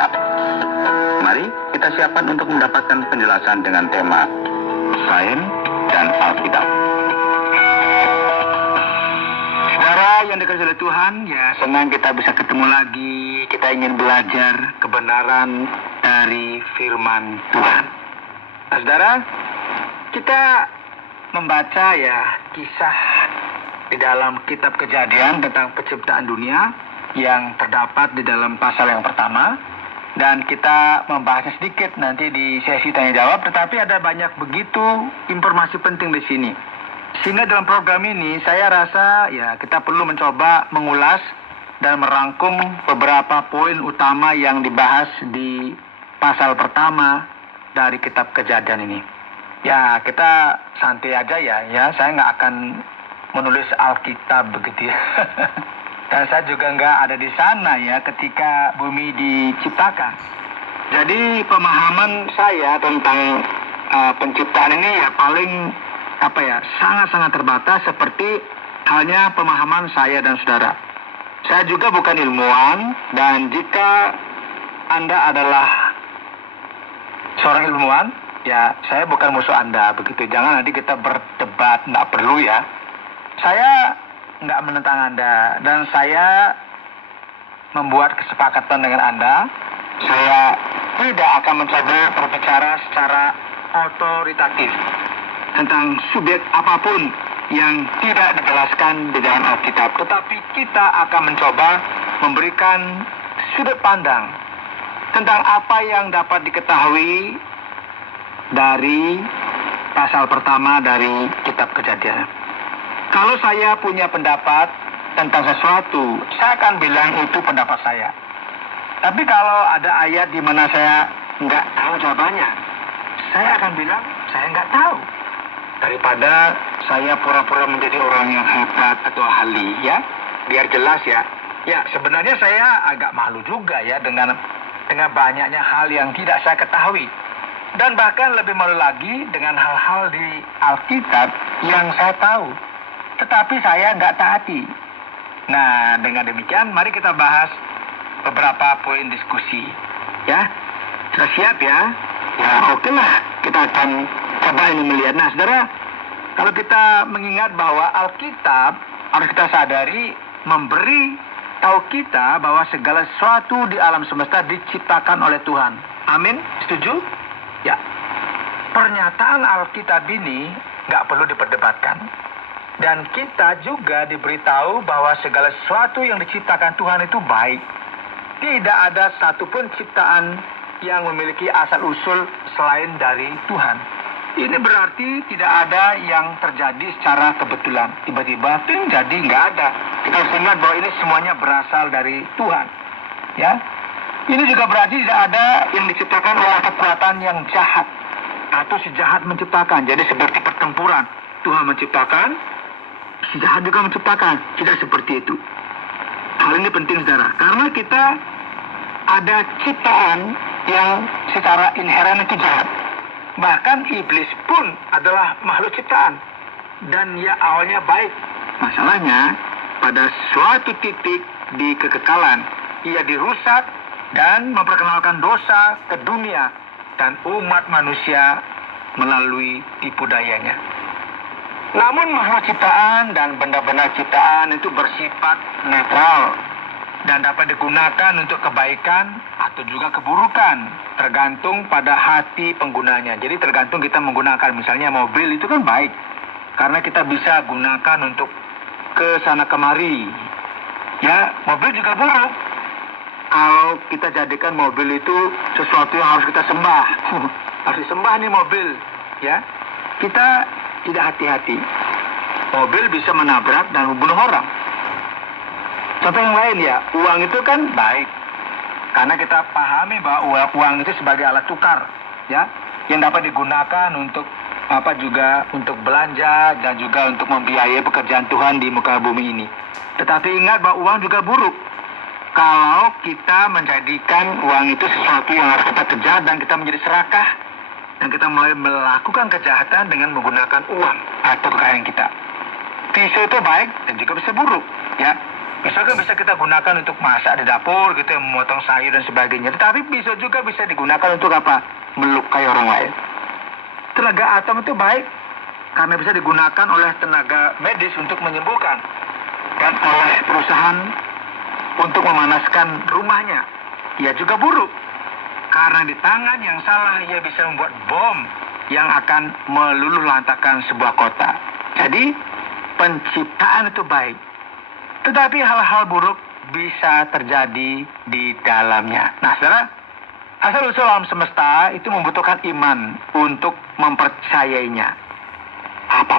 Alkitab. Mari kita siapkan untuk mendapatkan penjelasan dengan tema Sains dan Alkitab. Saudara yang dikasihi oleh Tuhan, ya senang kita bisa ketemu lagi. Kita ingin belajar kebenaran dari firman Tuhan. Nah, saudara, kita membaca ya kisah di dalam kitab Kejadian tentang penciptaan dunia yang terdapat di dalam pasal yang pertama, dan kita membahasnya sedikit nanti di sesi tanya jawab. Tetapi ada banyak begitu informasi penting di sini, sehingga dalam program ini saya rasa ya kita perlu mencoba mengulas dan merangkum beberapa poin utama yang dibahas di pasal pertama dari kitab Kejadian ini. Ya kita santai aja ya saya nggak akan menulis Alkitab begitu ya. Dan saya juga nggak ada di sana ya ketika bumi diciptakan. Jadi pemahaman saya tentang penciptaan ini ya paling sangat-sangat terbatas seperti halnya pemahaman saya dan saudara. Saya juga bukan ilmuwan, dan jika Anda adalah seorang ilmuwan, ya saya bukan musuh Anda begitu. Jangan nanti kita berdebat, nggak perlu ya. Saya nggak menentang Anda, dan saya membuat kesepakatan dengan Anda. Saya tidak akan mencoba berbicara secara otoritatif tentang subjek apapun yang tidak dijelaskan di dalam Alkitab. Tetapi kita akan mencoba memberikan sudut pandang tentang apa yang dapat diketahui dari pasal pertama dari kitab Kejadian. Kalau saya punya pendapat tentang sesuatu, saya akan bilang itu pendapat saya. Tapi kalau ada ayat di mana saya nggak tahu jawabannya, saya akan bilang saya nggak tahu. Daripada saya pura-pura menjadi orang yang hebat atau ahli, ya, biar jelas ya. Ya, sebenarnya saya agak malu juga ya dengan banyaknya hal yang tidak saya ketahui. Dan bahkan lebih malu lagi dengan hal-hal di Alkitab yang saya tahu, tetapi saya nggak taati. Nah, dengan demikian, mari kita bahas beberapa poin diskusi. Ya, sudah siap ya? Ya, oke lah. Kita akan coba ini melihat. Nah, saudara, kalau kita mengingat bahwa Alkitab, harus kita sadari, memberi tahu kita bahwa segala sesuatu di alam semesta diciptakan oleh Tuhan. Amin? Setuju? Ya. Pernyataan Alkitab ini nggak perlu diperdebatkan. Dan kita juga diberitahu bahwa segala sesuatu yang diciptakan Tuhan itu baik. Tidak ada satupun ciptaan yang memiliki asal-usul selain dari Tuhan. Ini berarti tidak ada yang terjadi secara kebetulan. Tiba-tiba jadi nggak ada. Kita harus ingat bahwa ini semuanya berasal dari Tuhan. Ya, ini juga berarti tidak ada yang diciptakan oleh kekuatan yang jahat atau si jahat menciptakan. Jadi seperti pertempuran, Tuhan menciptakan, si jahat juga menciptakan. Tidak seperti itu. Hal ini penting, saudara, karena kita ada ciptaan yang secara inheren itu jahat. Bahkan iblis pun adalah makhluk ciptaan, dan ya awalnya baik. Masalahnya pada suatu titik di kekekalan ia dirusak dan memperkenalkan dosa ke dunia dan umat manusia melalui tipu dayanya. Namun makhluk ciptaan dan benda-benda ciptaan itu bersifat netral dan dapat digunakan untuk kebaikan atau juga keburukan, tergantung pada hati penggunanya. Jadi tergantung kita menggunakan. Misalnya mobil itu kan baik, karena kita bisa gunakan untuk ke sana kemari. Ya, mobil juga buruk kalau kita jadikan mobil itu sesuatu yang harus kita sembah. Harus disembah nih mobil, ya. Kita tidak hati-hati, mobil bisa menabrak dan membunuh orang. Contoh yang lain ya, uang itu kan baik, karena kita pahami bahwa uang itu sebagai alat tukar, ya, yang dapat digunakan untuk untuk belanja dan juga untuk membiayai pekerjaan Tuhan di muka bumi ini. Tetapi ingat bahwa uang juga buruk kalau kita menjadikan uang itu sesuatu yang harus kita kejar dan kita menjadi serakah dan kita mulai melakukan kejahatan dengan menggunakan uang atau kekayaan kita. Pisau itu baik dan juga bisa buruk, ya. Pisau kan bisa kita gunakan untuk masak di dapur gitu, memotong sayur dan sebagainya. Tetapi pisau juga bisa digunakan untuk apa? Melukai orang lain. Tenaga atom itu baik karena bisa digunakan oleh tenaga medis untuk menyembuhkan dan oleh perusahaan untuk memanaskan rumahnya. Ia juga buruk karena di tangan yang salah ia bisa membuat bom yang akan meluluh lantakan sebuah kota. Jadi penciptaan itu baik, tetapi hal-hal buruk bisa terjadi di dalamnya. Nah, saudara, asal-usul alam semesta itu membutuhkan iman untuk mempercayainya. Apa